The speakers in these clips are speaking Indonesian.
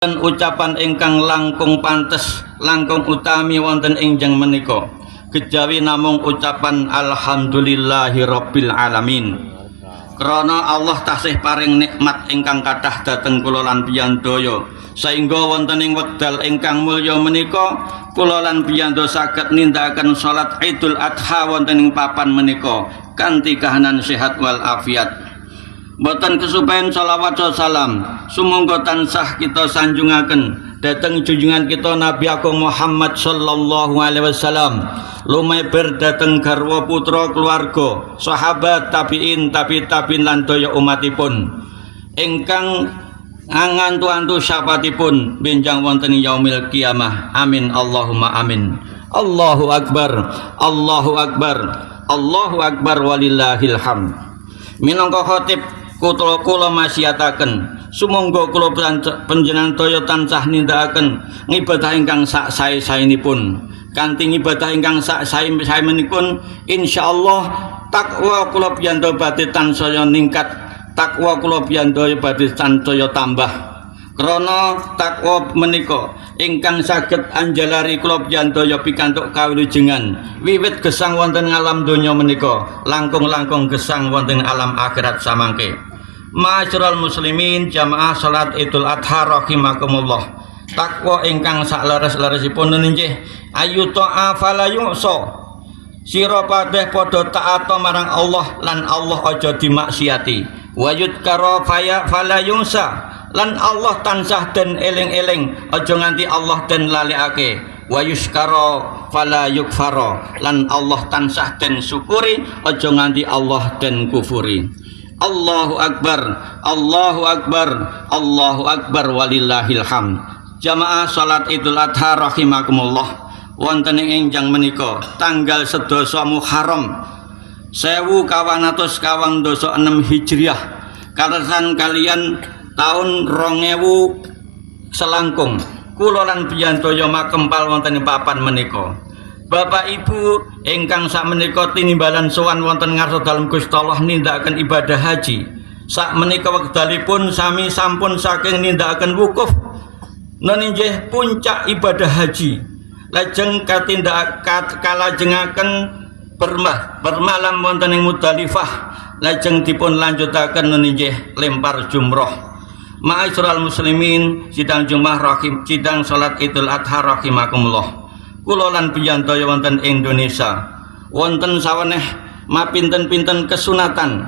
ucapan ingkang langkung pantes langkung utami wonten engjang menika kejawi namung ucapan alhamdulillahirabbil alamin. Krana Allah tasih paring nikmat ingkang kathah dhateng kula lan piyandaya sehingga wonten ing wekdal ingkang mulya menika kula lan piyandaya saged nindakaken salat Idul Adha wonten ing papan menika kanthi kahanan sehat wal afiat. Boten kesupen shalawat salam sumangga tansah kita sanjungaken dhateng junjungan kita Nabi Agung Muhammad sallallahu alaihi wasallam, lumeber dhateng garwa putra keluarga sahabat tabiin lan daya umatipun ingkang angantu-antu syafaatipun benjang wonten yaumil kiamah. Amin Allahumma amin. Allahu akbar, Allahu akbar, Allahu akbar walillahil hamd. Minangka khatib kula masyataken sumangga kula panjenengan daya tansah nindakaken ngibadah ingkang sak sae-saenipun. Kanthi ngibadah ingkang sak sae-saenipun insyaallah takwa kula piyandha badhe tansaya ningkat, takwa kula piyandha badhe tansaya tambah. Krana takwa menika ingkang saged anjalari kula piyandaya pikantuk kawilujengan wiwit gesang wonten alam donya menika langkung-langkung gesang wonten alam akhirat samangke. Ma'asyiral muslimin jamaah salat Idul Adha rahimakumullah. Takwa ingkang sakleres-leresipun inggih ayu ta'a fala yu'sa. Sira padha taat marang Allah lan Allah aja dimaksiati. Wa yudkara fala yunsa. Lan Allah tansah den eling-eling aja nganti Allah den lalekake. Wa yuskara fala yukfara. Lan Allah tansah den syukuri aja nganti Allah den kufuri. Allahu akbar, Allahu akbar, Allahu akbar walillahil hamd. Jamaah salat Idul Adha rahimakumullah. Wonten ing enjang menika tanggal 11 Muharram 1426 Hijriah karesan kalian tahun 2000 selangkung kula lan piyantaya makempal wonten ing papan menika. Bapak Ibu ingkang sakmenika tinimbalan sowan wonten ngarsa dalem Gusti Allah nindakaken ibadah haji. Sakmenika wekdalipun sami sampun saking nindakaken wukuf meninggih puncak ibadah haji. Lajeng kalajengaken bermalam wonten ing Muzdalifah. Lajeng dipun lanjutaken meninggih lempar jumroh. Ma'asyiral muslimin sidang Jumat sidang salat Idul Adha rahimakumullah. Kula lan piyantaya wonten Indonesia wonten saweneh mapinten-pinten kesunatan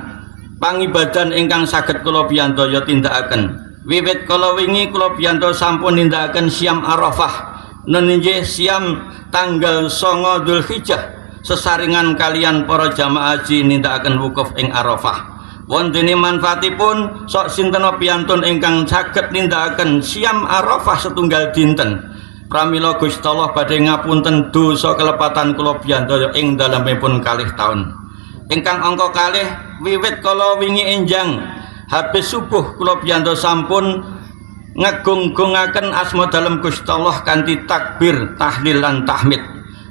pangibadan ingkang saged kula piyantaya tindakaken. Wiwit kala wingi kula piyantaya sampun nindakaken siam Arafah nenggih siam tanggal 9 Dzulhijjah sesaringan kalian para jamaah haji nindakaken wukuf ing Arafah. Wonten manfaatipun sok sinten piyantun ingkang saged nindakaken siam Arafah setunggal dinten. Pramila Gusti Allah badhe ngapunten dosa kelepatan kula piyantaya ing dalemipun kalih taun. Ingkang angka kalih wiwit kala wingi enjang habis subuh kula piyantaya sampun ngagung-gungaken asma dalem Gusti Allah kanthi takbir, tahlil lan tahmid.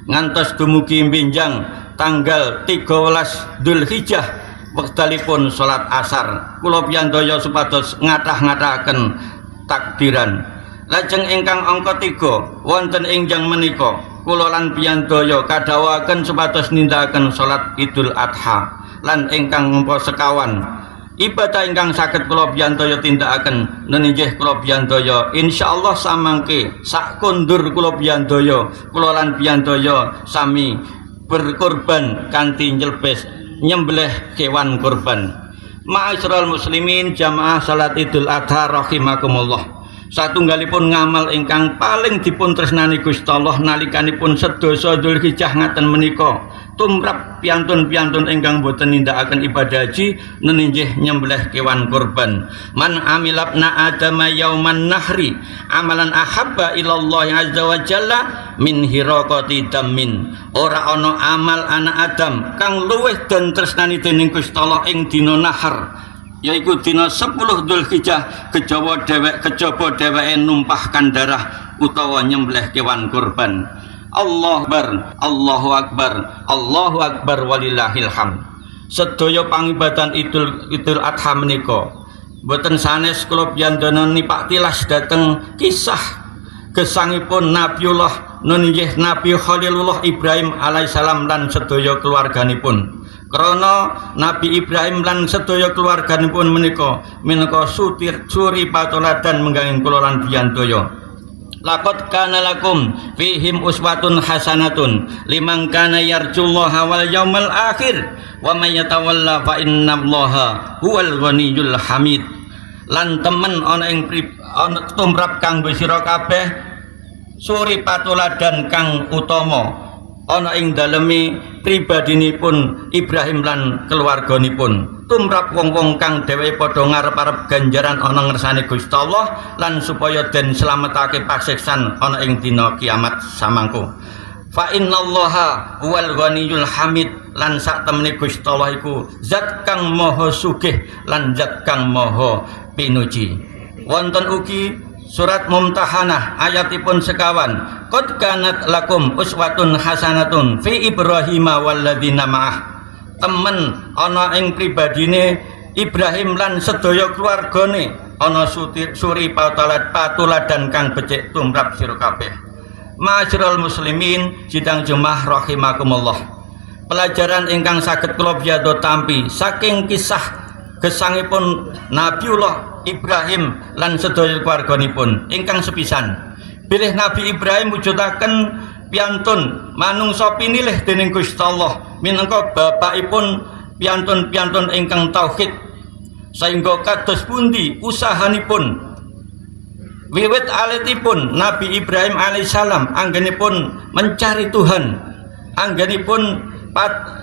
Ngantos dumugi benjang tanggal 13 Dzulhijjah wektalipun salat asar. Kula piyantaya supados ngathah-ngathahaken takbiran. Lajeng ingkang angka 3 wonten engjang menika kula lan piyantaya kadhawaken supados nindakaken salat Idul Adha lan ingkang nampa sekawan ibadah ingkang saged kula piyantaya tindakaken nenggih kula piyantaya insyaallah samangke sak kondur kula piyantaya kula lan piyantaya sami berkorban kanthi nyembelih kewan kurban. Ma'asyiral muslimin jamaah salat Idul Adha rahimakumullah. Satunggalipun ngamal ingkang paling dipun tresnani Gusti Allah nalikanipun sedasa Dzulhijjah ngaten menika tumrap piantun-piantun ingkang boten nindakaken ibadah haji nenggih nyembelih kewan kurban. Man amilabna adama yauman nahri amalan ahabba ilallah azza wa jalla min hiraqati dammin. Ora ana amal anak Adam kang luwih den tresnani dening Gusti Allah ing dina nahar yaiku dina 10 Dzulhijjah kejaba dheweke numpahkan darah utawa nyembelih kewan kurban. Allahu akbar, Allahu akbar, Allahu akbar walillahil hamd. Sedaya pangibadan Idul Adha menika Boten sanes kula piyandana nipak tilas dhateng kisah gesangipun Nabiullah nun inggih Nabi Khalilullah Ibrahim alaihissalam lan sedaya keluarganipun. Krana Nabi Ibrahim lan sedaya keluarganipun menika suri patuladan mengganging kula lan piyandaya. Laqad kana lakum fihim uswatun hasanatun liman kana yarjullaha wal yaumal akhir wa may yatawalla fa innallaha huwal ghaniyyul hamid. Lan temen ana ing ana tumrap kang sira kabeh suri patuladan kang utama ana ing daleme pribadinipun Ibrahim lan keluarganipun. Tumrap wong-wong kang dheweke padha ngarep-arep ganjaran ana ngersane Gusti Allah lan supaya den slametake pasiksan ana ing dina kiamat samangko. Fa innallaha huwal ghaniyyul hamid lan sak temene Gusti Allah iku zat kang maha sugih lan zat kang maha pinuji. Wonten ugi surat Mumtahanah ayatipun sekawan. Qad kanat lakum uswatun hasanatun fi Ibrahim walladzina ma'ah. Temen ana ing pribadine Ibrahim lan sedaya keluargane ana suri patuladan kang becik tumrap sira kabeh. Ma'asyiral muslimin sidang jemaah rahimakumullah. Pelajaran ingkang saged kula biyadha tampi saking kisah gesangipun Nabiullah Ibrahim lan sedaya keluarganipun ingkang sepisan. Bilih Nabi Ibrahim wujudaken piantun manungsa pinilih dening Gusti Allah minangka bapakipun piantun-piantun ingkang tauhid, sehingga kados pundi usahanipun wiwit alitipun Nabi Ibrahim alaihissalam anggenipun mencari Tuhan, anggenipun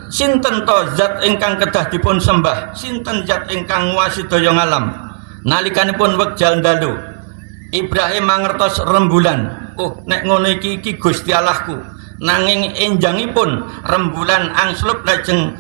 sinten to zat ingkang kedah dipun sembah, sinten zat ingkang nguwasi daya ngalam. Nalikanipun wekdal dalu Ibrahim mangertos rembulan, nek ngono iki Gusti Allahku. Nanging enjangipun rembulan angslup lajeng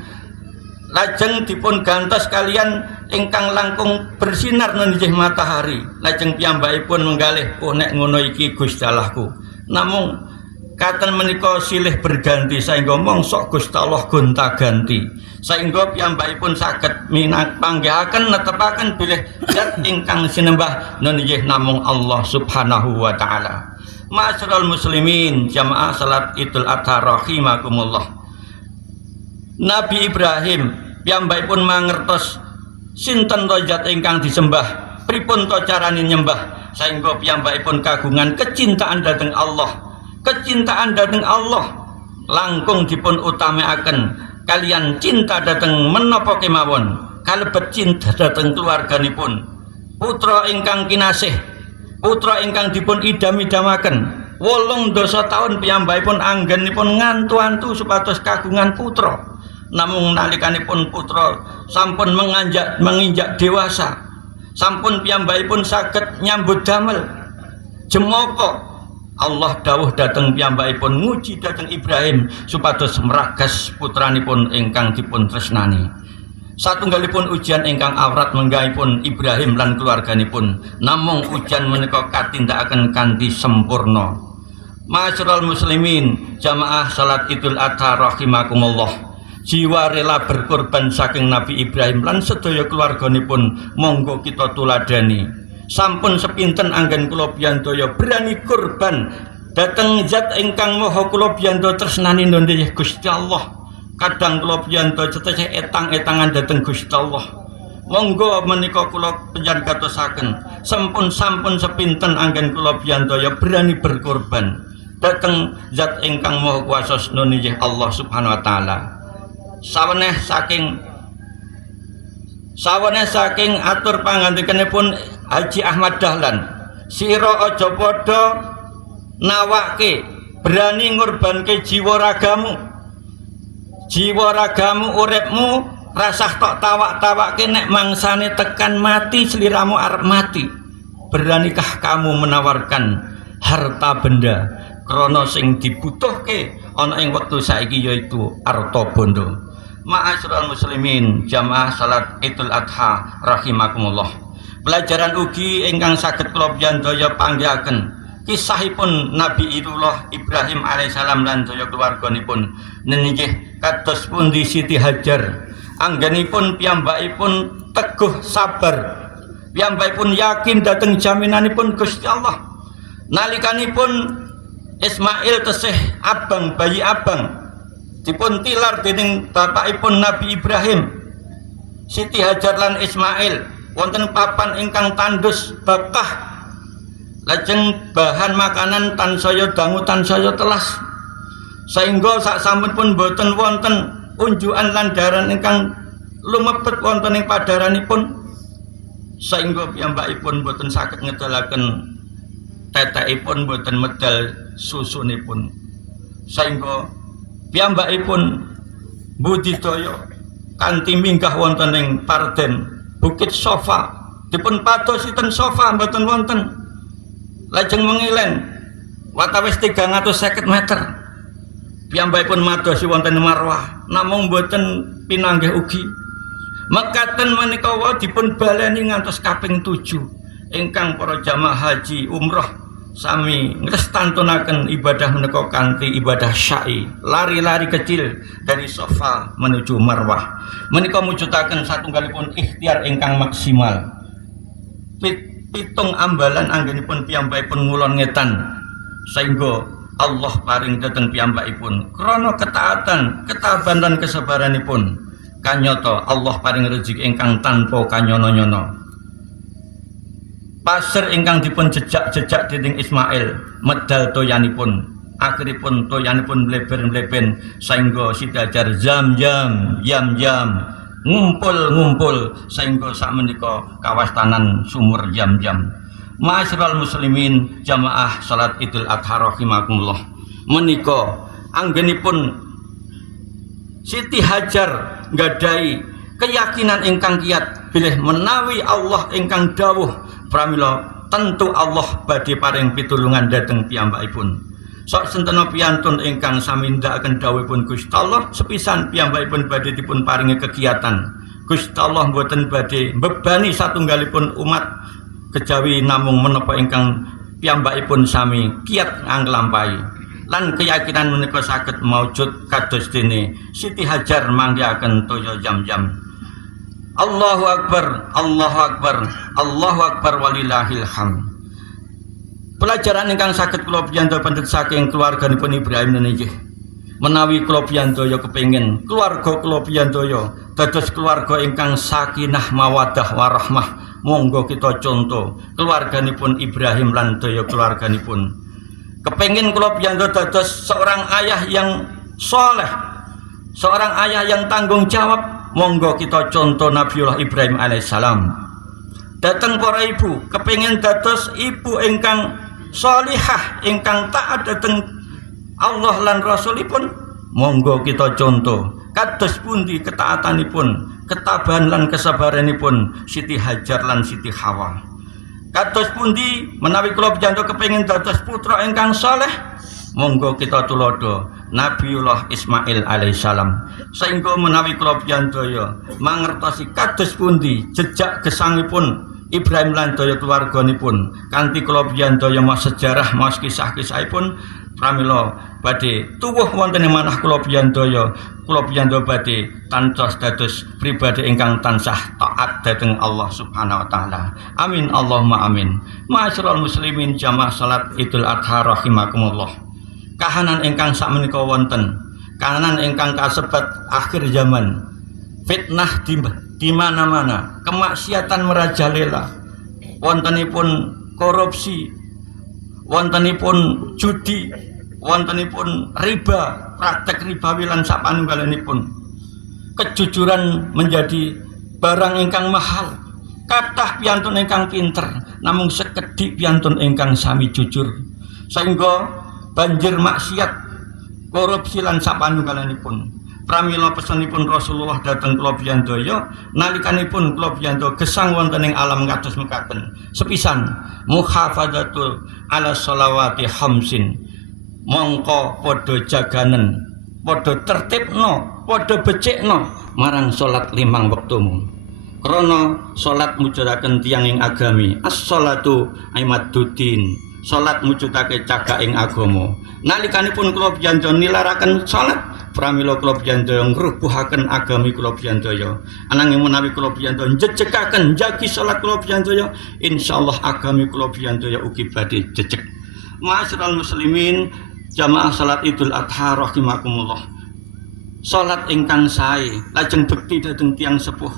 dipun gantos kalian ingkang langkung bersinar nenjih matahari. Lajeng piyambakipun menggalih, nek ngono iki Gusti Allahku. Namung katen menika silih berganti sehingga mongso Gusti Allah gonta-ganti. Sehingga piyambakipun saged panggihaken netepaken bilih zat ingkang sinembah nenjih namung Allah Subhanahu wa taala. Ma'asyiral muslimin jamaah salat Idul Adha rahimakumullah. Nabi Ibrahim piyambakipun mangertos sinten to zat ingkang disembah, pripun to carane nyembah, sehingga piyambakipun kagungan kecintaan dhateng Allah. Kecintaan dhateng Allah langkung dipun utamakaken kalian cinta dhateng menapa kemawon, kalebet cinta dhateng keluarganipun. Putra ingkang kinasih, putra ingkang dipun idam-idamaken. 8 tahun piyambakipun anggenipun ngantu-antu supados kagungan putra. Namung nalikanipun putra sampun menginjak dewasa, sampun piyambakipun saged nyambut damel jemoko, Allah dawuh dhateng piyambakipun nguji dhateng Ibrahim supados meragas putranipun ingkang dipun tresnani. Satunggalipun ujian ingkang awrat menggahipun Ibrahim lan keluarganipun, namung ujian menika katindakaken kanthi sempurna. Ma'asyiral muslimin jamaah salat Idul Adha rahimakumullah. Jiwa rela berkorban saking Nabi Ibrahim lan sedaya keluarganipun monggo kita tuladani. Sampun sepinten anggen kula biyandaya berani korban dhateng zat ingkang maha kula biyanda tresnani nggih Gusti Allah. Kadang kula biyanda cetha etang-etangan dhateng Gusti Allah. Monggo menika kula panjenengan sampun sepinten anggen kula biyandaya berani berkorban dhateng zat ingkang maha kuwasa nggih Allah Subhanahu wa taala. Saweneh saking atur pangandikanipun Haji Ahmad Dahlan, sira aja padha nawake berani ngorbanke jiwa ragamu, uripmu rasah tok tawak-tawake nek mangsane tekan mati sliramu arep mati. Beranikah kamu menawarkan harta benda krana sing dibutuhke ana ing wektu saiki yaitu harta bondo. Ma'asyiral muslimin jamaah salat Idul Adha rahimakumullah. Pelajaran ugi ingkang saged kula piyandaya panggihaken kisahipun Nabi Ibrahim alaihissalam lan daya keluarganipun nenggih kados pundi Siti Hajar anggenipun piyambakipun teguh sabar Piyambakipun yakin dhateng jaminanipun Gusti Allah. Nalikanipun Ismail tesih abang, bayi abang, dipun tilar dening bapakipun Nabi Ibrahim, Siti Hajar lan Ismail wonten papan ingkang tandus bakah, lajeng bahan makanan tansaya dangu tansaya telas, sehingga sak sampun pun boten wonten unjukan lan daran ingkang lumebet wonten ing padaranipun, sehingga piyambakipun boten saged ngedalaken tetekipun, boten medal susunipun, sehingga piyambakipun budidaya kanthi minggah wonten ing Parden Bukit Sofa, dipun padosipun Sofa mboten wonten, lajeng mengilen watawis 350 meter. Piyambakipun madosi wonten Marwah, namung mboten pinanggih ugi. Mekaten menika wau dipun baleni ngantos kaping 7 ingkang para jamaah haji umroh sami ngrestantunaken ibadah menika kanthi ibadah syai, lari-lari kecil dari Sofa menuju Marwah. Menika mujudaken satunggalipun ikhtiar ingkang maksimal. Pitung ambalan anggenipun piyambakipun ngulon ngetan, sehingga Allah paring dhateng piyambakipun krana ketaatan, ketabahan lan kesabaranipun kanyata Allah paring rezeki ingkang tanpa kanyono-nyono. Pasir ingkang dipun jejak-jejak dening Ismail medal toyanipun, akhiripun toyanipun mleber-mleben sehingga Siti Hajar jam-jam ngumpul sehingga sakmenika kawastanan sumur jam-jam. Ma'asyiral muslimin jamaah salat Idul Adha rahimakumullah, menika anggenipun Siti Hajar nggadahi keyakinan ingkang kiat bilih menawi Allah ingkang dawuh pramila tentu Allah badhe paring pitulungan dhateng piyambakipun. Sok sentena piyantun ingkang sami ndakaken dawuhipun Gusti Allah, sepisan piyambakipun badhe dipun paringi kegiatan. Gusti Allah mboten badhe mbebani satunggalipun umat kejawi namung menapa ingkang piyambakipun sami kiat nglampahi. Lan keyakinan menika saged maujud kados dene Siti Hajar manggihaken toya jam-jam. Allahu Akbar, Allahu Akbar, Allahu Akbar walillahil hamd. Pelajaran ingkang saged kula piyantun pendet saking keluarganipun Ibrahim niki. Menawi kula piyantun kepengin keluarga kula piyantun dados keluarga ingkang sakinah mawaddah warahmah, monggo kita contoh keluarganipun Ibrahim lan daya keluarganipun. Kepengin kula piyantun dados seorang ayah yang soleh, seorang ayah yang tanggung jawab, monggo kita contoh Nabiullah Ibrahim alaihissalam. Dateng para ibu kepengin dados ibu ingkang sholihah, ingkang taat dhateng Allah lan Rasulipun, monggo kita contoh kados pundi ketaatanipun, ketabahan lan kesabaranipun Siti Hajar lan Siti Hawa. Kados pundi menawi kula piyantun kepengin dados putra ingkang saleh, monggo kita tulodo Nabiullah Ismail alaihissalam. Sehingga menawi kula piyantun mangertosi kados pundi jejak gesangipun Ibrahim lan daya keluarganipun, kanthi kula piyantun mas sejarah mas kisah-kisahipun pramila badhe tuwuh wonten ing manah kula piyantun badhe tansah dados pribadi ingkang tansah taat dhateng Allah Subhanahu wa taala. Amin Allahumma amin. Ma'asyiral muslimin jamaah salat Idul Adha rahimakumullah. Kahanan ingkang sakmenika wonten, kahanan ingkang kasebat akhir zaman, fitnah di mana-mana, kemaksiatan merajalela, wontenipun korupsi, wontenipun judi, wontenipun riba, praktek ribawi lan sapanunggalipun. Kejujuran menjadi barang ingkang mahal. Kathah piyantun ingkang pinter, namung sekedhik piyantun ingkang sami jujur. Sehingga banjir maksiat, korupsi lan sapanunggalipun. Pramila pesanipun Rasulullah dhateng kula piyantun nalikanipun kula piyantun gesang wonten ing alam kados mekaten. Sepisan muhafadzatul ala sholawati khamsin, mongko padha jaganen, padha tertibno, padha becikno marang salat 5 wektumu. Krana salat mujudaken tiyang ing agami, as-sholatu imaduddin. salat mujudake cagaking agama. Nalikanipun kula piyantun nilaraken salat, pramila kula piyantun ngrubuhaken agami kula piyantun. Ananging menawi kula piyantun jejekaken jagi salat kula piyantun, insyaallah agami kula piyantun ugi badhe jejeg. Ma'asyiral muslimin, jamaah salat Idul Adha rahimakumullah. Salat ingkang sae lajeng bekti dhateng tiyang sepuh.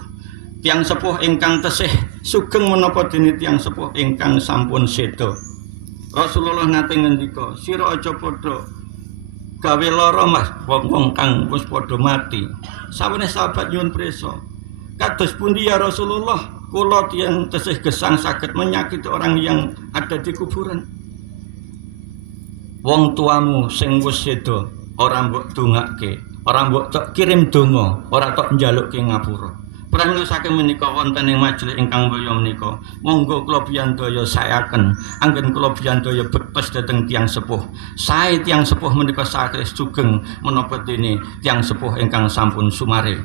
Tiyang sepuh ingkang tesih sugeng menapa dene tiyang sepuh ingkang sampun seda. Rasulullah nate ngendika, sira aja padha gawe lara Mas wong-wong kang wis padha mati. Sawene sahabat nyuwun prisa. Kados pundi ya Rasulullah, kula tiyang tesih gesang saged menyakiti orang yang ada di kuburan. Wong tuamu sing wis seda ora mbok dongake, ora mbok tok kirim donga, ora tok njalukke ngapura. Pramila saking menika wonten ing majelis ingkang mulya menika, monggo kula piyantaya saeaken anggen kula piyantaya bektos dhateng tiyang sepuh. Sae tiyang sepuh menika sakres sugeng menapa dene tiyang sepuh ingkang sampun sumaril.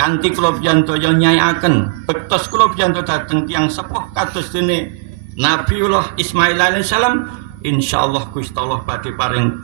Kanthi kula piyantaya nyaiaken bektos kula piyantaya dhateng tiyang sepuh kados dene Nabiullah Ismail alaihissalam, insyaallah Gusti Allah badhe paring